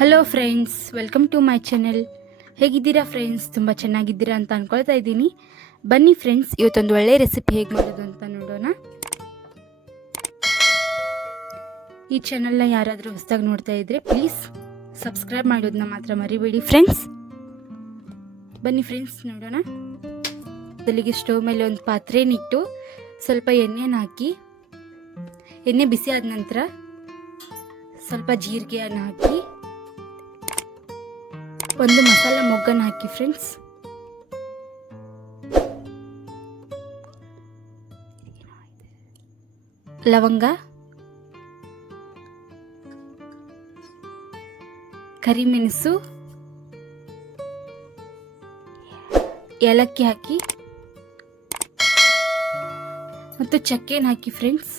Hello friends, welcome to my channel. ಹೇಗಿದ್ದೀರಾ friends? ತುಂಬ ಚೆನ್ನಾಗಿದ್ದೀರಾ ಅಂತ ಅಂದ್ಕೊಳ್ತಾ ಇದ್ದೀನಿ. ಬನ್ನಿ ಫ್ರೆಂಡ್ಸ್, ಇವತ್ತೊಂದು ಒಳ್ಳೆಯ ರೆಸಿಪಿ ಹೇಗೆ ಮಾಡೋದು ಅಂತ ನೋಡೋಣ. ಈ ಚಾನಲ್ನ ಯಾರಾದರೂ ಹೊಸದಾಗಿ ನೋಡ್ತಾ ಇದ್ದರೆ ಪ್ಲೀಸ್ ಸಬ್ಸ್ಕ್ರೈಬ್ ಮಾಡೋದನ್ನ ಮಾತ್ರ ಮರಿಬೇಡಿ ಫ್ರೆಂಡ್ಸ್. ಬನ್ನಿ ಫ್ರೆಂಡ್ಸ್ ನೋಡೋಣ. ಮೊದಲಿಗೆ ಸ್ಟವ್ ಮೇಲೆ ಒಂದು ಪಾತ್ರೆನಿಟ್ಟು ಸ್ವಲ್ಪ ಎಣ್ಣೆನ ಹಾಕಿ, ಎಣ್ಣೆ ಬಿಸಿ ಆದ ನಂತರ ಸ್ವಲ್ಪ ಜೀರಿಗೆಯನ್ನು ಹಾಕಿ, ಒಂದು ಮಸಾಲ ಮೊಗ್ಗನ್ನು ಹಾಕಿ ಫ್ರೆಂಡ್ಸ್. ಲವಂಗ, ಕರಿಮೆಣಸು, ಏಲಕ್ಕಿ ಹಾಕಿ ಮತ್ತು ಚಕ್ಕೆನ ಹಾಕಿ ಫ್ರೆಂಡ್ಸ್.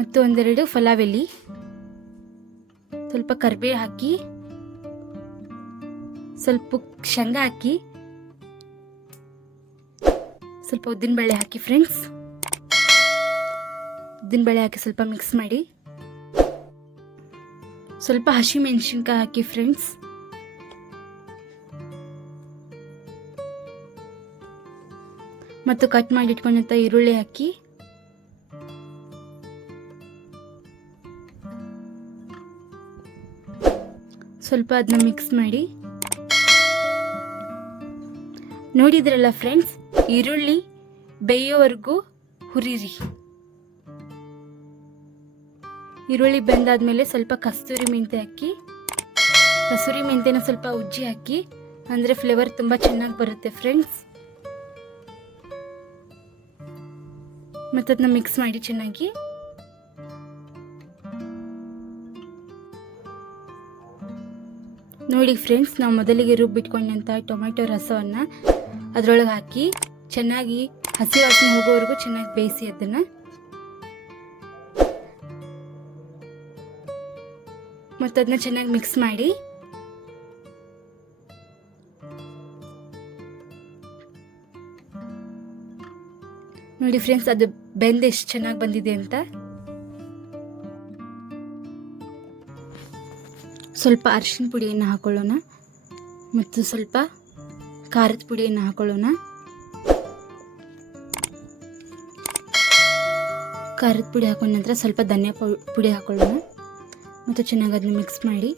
ಮತ್ತು ಒಂದೆರಡು ಪಲಾವ್ ಎಲೆ, ಸ್ವಲ್ಪ ಕರಿಬೇವು ಹಾಕಿ, ಸ್ವಲ್ಪ ಶೇಂಗಾ ಹಾಕಿ, ಸ್ವಲ್ಪ ಉದ್ದಿನಬೇಳೆ ಹಾಕಿ ಫ್ರೆಂಡ್ಸ್. ಉದ್ದಿನಬೇಳೆ ಹಾಕಿ ಸ್ವಲ್ಪ ಮಿಕ್ಸ್ ಮಾಡಿ, ಸ್ವಲ್ಪ ಹಸಿ ಮೆಣಸಿನ್ಕಾಯಿ ಹಾಕಿ ಫ್ರೆಂಡ್ಸ್. ಮತ್ತು ಕಟ್ ಮಾಡಿ ಇಟ್ಕೊಂಡಂತ ಈರುಳ್ಳಿ ಹಾಕಿ, ಸ್ವಲ್ಪ ಅದನ್ನ ಮಿಕ್ಸ್ ಮಾಡಿ. ನೋಡಿದ್ರಲ್ಲ ಫ್ರೆಂಡ್ಸ್, ಈರುಳ್ಳಿ ಬೇಯೋವರೆಗೂ ಹುರಿರಿ. ಈರುಳ್ಳಿ ಬೆಂದಾದ್ಮೇಲೆ ಸ್ವಲ್ಪ ಕಸ್ತೂರಿ ಮೆಂತೆ ಹಾಕಿ, ಕಸ್ತೂರಿ ಮೆಂತೆನ ಸ್ವಲ್ಪ ಉಜ್ಜಿ ಹಾಕಿ, ಅಂದರೆ ಫ್ಲೇವರ್ ತುಂಬ ಚೆನ್ನಾಗಿ ಬರುತ್ತೆ ಫ್ರೆಂಡ್ಸ್. ಮತ್ತು ಅದನ್ನ ಮಿಕ್ಸ್ ಮಾಡಿ ಚೆನ್ನಾಗಿ. ನೋಡಿ ಫ್ರೆಂಡ್ಸ್, ನಾವು ಮೊದಲಿಗೆ ರುಬ್ಬಿಟ್ಕೊಂಡಂಥ ಟೊಮೆಟೊ ರಸವನ್ನು ಅದರೊಳಗೆ ಹಾಕಿ ಚೆನ್ನಾಗಿ ಹಸಿ ವಾಸನೆ ಹೋಗೋವರೆಗೂ ಚೆನ್ನಾಗಿ ಬೇಯಿಸಿ ಅದನ್ನು. ಮತ್ತು ಅದನ್ನ ಚೆನ್ನಾಗಿ ಮಿಕ್ಸ್ ಮಾಡಿ. ನೋಡಿ ಫ್ರೆಂಡ್ಸ್, ಅದು ಬೆಂದು ಎಷ್ಟು ಚೆನ್ನಾಗಿ ಬಂದಿದೆ ಅಂತ. ಸ್ವಲ್ಪ ಅರಿಶಿನ ಪುಡಿಯನ್ನು ಹಾಕೊಳ್ಳೋಣ ಮತ್ತು ಸ್ವಲ್ಪ ಖಾರದ ಪುಡಿಯನ್ನು ಹಾಕೊಳ್ಳೋಣ. ಖಾರದ ಪುಡಿ ಹಾಕೊಂಡ ನಂತರ ಸ್ವಲ್ಪ ಧನಿಯಾ ಪುಡಿ ಹಾಕೊಳ್ಳೋಣ ಮತ್ತು ಚೆನ್ನಾಗಿ ಅದನ್ನ ಮಿಕ್ಸ್ ಮಾಡಿ.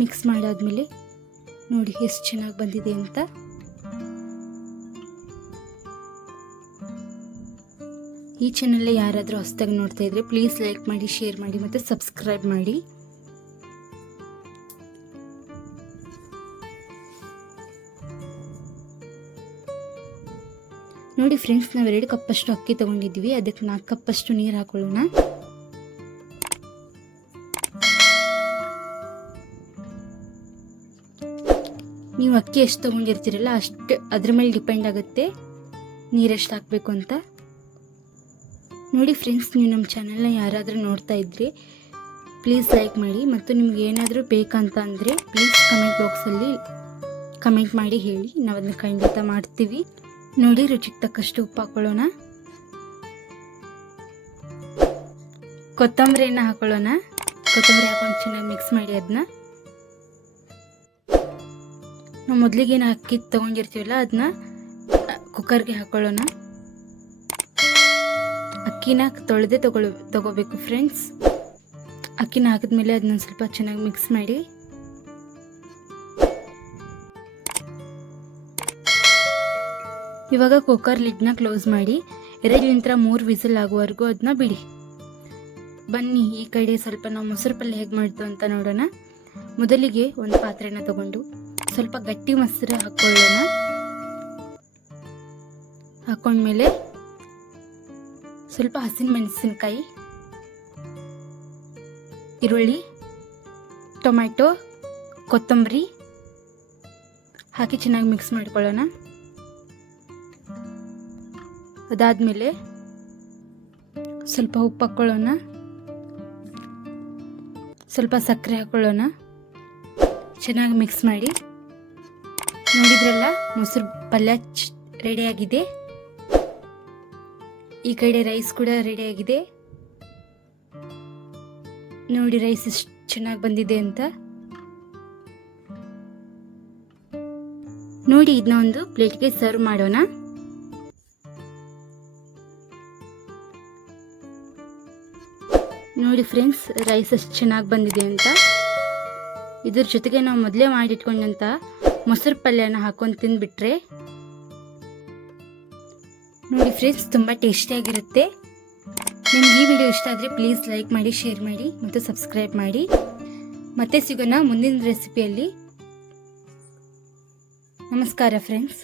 ಮಿಕ್ಸ್ ಮಾಡಾದ್ಮೇಲೆ ನೋಡಿ ಎಷ್ಟು ಚೆನ್ನಾಗಿ ಬಂದಿದೆ ಅಂತ. ಈ ಚಾನಲ್ ಯಾರಾದರೂ ಹೊಸದಾಗಿ ನೋಡ್ತಾ ಇದ್ರೆ ಪ್ಲೀಸ್ ಲೈಕ್ ಮಾಡಿ, ಶೇರ್ ಮಾಡಿ ಮತ್ತು ಸಬ್ಸ್ಕ್ರೈಬ್ ಮಾಡಿ. ನೋಡಿ ಫ್ರೆಂಡ್ಸ್, ನಾವು 2 ಕಪ್ಪಷ್ಟು ಅಕ್ಕಿ ತಗೊಂಡಿದ್ವಿ, ಅದಕ್ಕೆ 4 ಕಪ್ಪಷ್ಟು ನೀರು ಹಾಕೊಳ್ಳೋಣ. ನೀವು ಅಕ್ಕಿ ಎಷ್ಟು ತಗೊಂಡಿರ್ತೀರಲ್ಲ ಅಷ್ಟು ಅದ್ರ ಮೇಲೆ ಡಿಪೆಂಡ್ ಆಗುತ್ತೆ ನೀರೆಷ್ಟು ಹಾಕಬೇಕು ಅಂತ. ನೋಡಿ ಫ್ರೆಂಡ್ಸ್, ನೀವು ನಮ್ಮ ಚಾನಲ್ನ ಯಾರಾದರೂ ನೋಡ್ತಾ ಇದ್ದರೆ ಪ್ಲೀಸ್ ಲೈಕ್ ಮಾಡಿ, ಮತ್ತು ನಿಮ್ಗೆ ಏನಾದರೂ ಬೇಕಂತ ಅಂದರೆ ಪ್ಲೀಸ್ ಕಮೆಂಟ್ ಬಾಕ್ಸಲ್ಲಿ ಕಮೆಂಟ್ ಮಾಡಿ ಹೇಳಿ, ನಾವು ಅದನ್ನ ಖಂಡಿತ ಮಾಡ್ತೀವಿ. ನೋಡಿ, ರುಚಿಗೆ ತಕ್ಕಷ್ಟು ಉಪ್ಪು ಹಾಕೊಳ್ಳೋಣ. ಕೊತ್ತಂಬರಿಯನ್ನು ಹಾಕೊಳ್ಳೋಣ. ಕೊತ್ತಂಬರಿ ಹಾಕೊಂಡು ಚೆನ್ನಾಗಿ ಮಿಕ್ಸ್ ಮಾಡಿ ಅದನ್ನ. ನಾವು ಮೊದಲಿಗೇನು ಅಕ್ಕಿ ತೊಗೊಂಡಿರ್ತೀವಲ್ಲ ಅದನ್ನ ಕುಕ್ಕರ್ಗೆ ಹಾಕೊಳ್ಳೋಣ. ಅಕ್ಕಿನ ತೊಳೆದೇ ತಗೋಬೇಕು ಫ್ರೆಂಡ್ಸ್. ಅಕ್ಕಿನ ಹಾಕಿದ್ಮೇಲೆ ಅದನ್ನ ಸ್ವಲ್ಪ ಚೆನ್ನಾಗಿ ಮಿಕ್ಸ್ ಮಾಡಿ. ಇವಾಗ ಕುಕ್ಕರ್ ಲಿಡ್ನ ಕ್ಲೋಸ್ ಮಾಡಿ 2-3 ವಿಸಿಲ್ ಆಗುವವರೆಗೂ ಅದನ್ನ ಬಿಡಿ. ಬನ್ನಿ ಈ ಕಡೆ ಸ್ವಲ್ಪ ನಾವು ಮೊಸರು ಪಲ್ಯ ಹೇಗೆ ಮಾಡ್ತು ಅಂತ ನೋಡೋಣ. ಮೊದಲಿಗೆ ಒಂದು ಪಾತ್ರೆನ ತಗೊಂಡು ಸ್ವಲ್ಪ ಗಟ್ಟಿ ಮೊಸರು ಹಾಕೊಳ್ಳೋಣ. ಹಾಕೊಂಡ್ಮೇಲೆ ಸ್ವಲ್ಪ ಹಸಿರು ಮೆಣಸಿನಕಾಯಿ, ಈರುಳ್ಳಿ, ಟೊಮ್ಯಾಟೊ, ಕೊತ್ತಂಬರಿ ಹಾಕಿ ಚೆನ್ನಾಗಿ ಮಿಕ್ಸ್ ಮಾಡ್ಕೊಳ್ಳೋಣ. ಅದಾದಮೇಲೆ ಸ್ವಲ್ಪ ಉಪ್ಪು ಹಾಕ್ಕೊಳ್ಳೋಣ, ಸ್ವಲ್ಪ ಸಕ್ಕರೆ ಹಾಕ್ಕೊಳ್ಳೋಣ, ಚೆನ್ನಾಗಿ ಮಿಕ್ಸ್ ಮಾಡಿ. ನೋಡಿದ್ರಲ್ಲ, ಮೊಸರು ಪಲ್ಯ ರೆಡಿಯಾಗಿದೆ. ಈ ಕಡೆ ರೈಸ್ ಕೂಡ ರೆಡಿಯಾಗಿದೆ. ನೋಡಿ ರೈಸ್ ಎಷ್ಟು ಚೆನ್ನಾಗಿ ಬಂದಿದೆ ಅಂತ. ನೋಡಿ ಇದನ್ನ ಒಂದು ಪ್ಲೇಟ್ಗೆ ಸರ್ವ್ ಮಾಡೋಣ. ನೋಡಿ ಫ್ರೆಂಡ್ಸ್, ರೈಸ್ ಎಷ್ಟು ಚೆನ್ನಾಗಿ ಬಂದಿದೆ ಅಂತ. ಇದ್ರ ಜೊತೆಗೆ ನಾವು ಮೊದಲೇ ಮಾಡಿಟ್ಕೊಂಡಂತ ಮೊಸರು ಪಲ್ಯನ ಹಾಕೊಂಡು ತಿಂದ್ಬಿಟ್ರೆ ನೋಡಿ ಫ್ರೆಂಡ್ಸ್, ತುಂಬ ಟೇಸ್ಟಿಯಾಗಿರುತ್ತೆ. ನಿಮ್ಗೆ ಈ ವಿಡಿಯೋ ಇಷ್ಟ ಆದರೆ ಪ್ಲೀಸ್ ಲೈಕ್ ಮಾಡಿ, ಶೇರ್ ಮಾಡಿ ಮತ್ತು ಸಬ್ಸ್ಕ್ರೈಬ್ ಮಾಡಿ. ಮತ್ತೆ ಸಿಗೋಣ ಮುಂದಿನ ರೆಸಿಪಿಯಲ್ಲಿ. ನಮಸ್ಕಾರ ಫ್ರೆಂಡ್ಸ್.